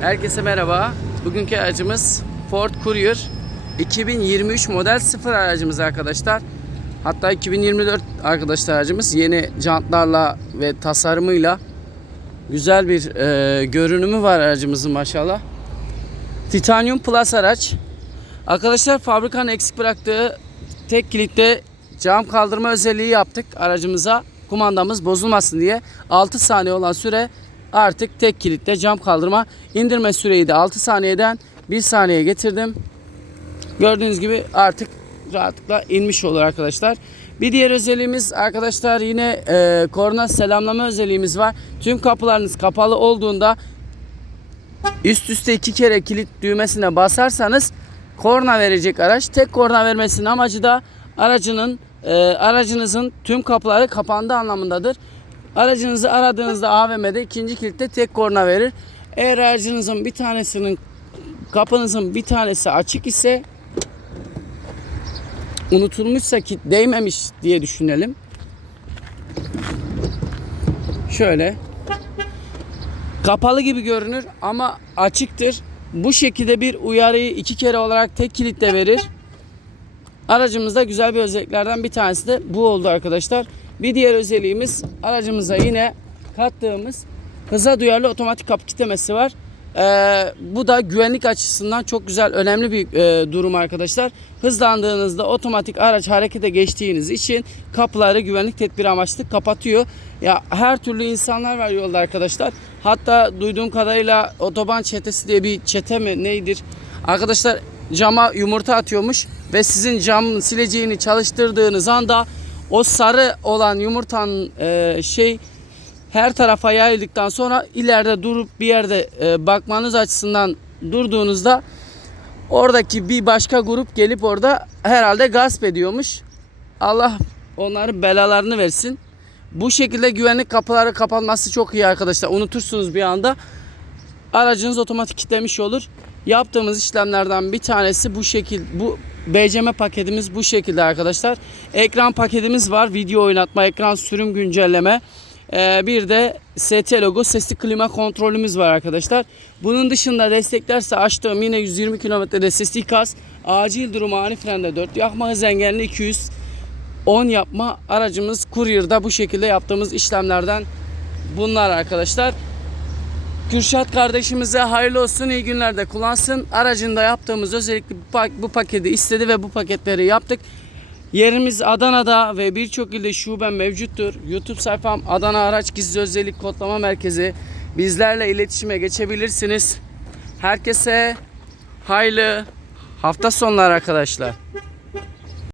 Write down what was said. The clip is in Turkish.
Herkese merhaba. Bugünkü aracımız Ford Courier 2023 model sıfır aracımız arkadaşlar. Hatta 2024 arkadaşlar aracımız yeni jantlarla ve tasarımıyla güzel bir e, görünümü var aracımızın maşallah. Titanium Plus araç. Arkadaşlar fabrikanın eksik bıraktığı tek kilitte cam kaldırma özelliği yaptık aracımıza. Kumandamız bozulmasın diye 6 saniye olan süre artık tek kilitte cam kaldırma. İndirme süreyi de 6 saniyeden 1 saniye getirdim. Gördüğünüz gibi artık rahatlıkla inmiş olur arkadaşlar. Bir diğer özelliğimiz arkadaşlar yine e, korna selamlama özelliğimiz var. Tüm kapılarınız kapalı olduğunda üst üste iki kere kilit düğmesine basarsanız korna verecek araç. Tek korna vermesinin amacı da aracının e, aracınızın tüm kapıları kapandığı anlamındadır. Aracınızı aradığınızda AVM'de ikinci kilitte tek korna verir. Eğer aracınızın bir tanesinin kapınızın bir tanesi açık ise unutulmuşsa ki değmemiş diye düşünelim. Şöyle kapalı gibi görünür ama açıktır. Bu şekilde bir uyarıyı iki kere olarak tek kilitle verir. Aracımızda güzel bir özelliklerden bir tanesi de bu oldu arkadaşlar. Bir diğer özelliğimiz aracımıza yine kattığımız hıza duyarlı otomatik kapı kilitlemesi var. Ee, bu da güvenlik açısından çok güzel önemli bir e, durum arkadaşlar. Hızlandığınızda otomatik araç harekete geçtiğiniz için kapıları güvenlik tedbiri amaçlı kapatıyor. Ya her türlü insanlar var yolda arkadaşlar. Hatta duyduğum kadarıyla otoban çetesi diye bir çete mi neydir? Arkadaşlar cama yumurta atıyormuş ve sizin cam sileceğini çalıştırdığınız anda o sarı olan yumurtanın e, şey her tarafa yayıldıktan sonra ileride durup bir yerde e, bakmanız açısından durduğunuzda oradaki bir başka grup gelip orada herhalde gasp ediyormuş. Allah onların belalarını versin. Bu şekilde güvenlik kapıları kapanması çok iyi arkadaşlar. Unutursunuz bir anda. Aracınız otomatik kilitlemiş olur. Yaptığımız işlemlerden bir tanesi bu şekil bu BCM paketimiz bu şekilde arkadaşlar. Ekran paketimiz var. Video oynatma, ekran sürüm güncelleme. Ee, bir de ST logo sesli klima kontrolümüz var arkadaşlar. Bunun dışında desteklerse açtığım yine 120 kilometrede sesli ikaz, acil durum ani frende 4 yakma hız engelli 200 10 yapma aracımız Courier'da bu şekilde yaptığımız işlemlerden bunlar arkadaşlar. Kürşat kardeşimize hayırlı olsun iyi günlerde kullansın. Aracında yaptığımız özellikle bu pak- bu paketi istedi ve bu paketleri yaptık. Yerimiz Adana'da ve birçok ilde şubem mevcuttur. YouTube sayfam Adana Araç Gizli Özellik Kodlama Merkezi. Bizlerle iletişime geçebilirsiniz. Herkese hayırlı hafta sonları arkadaşlar.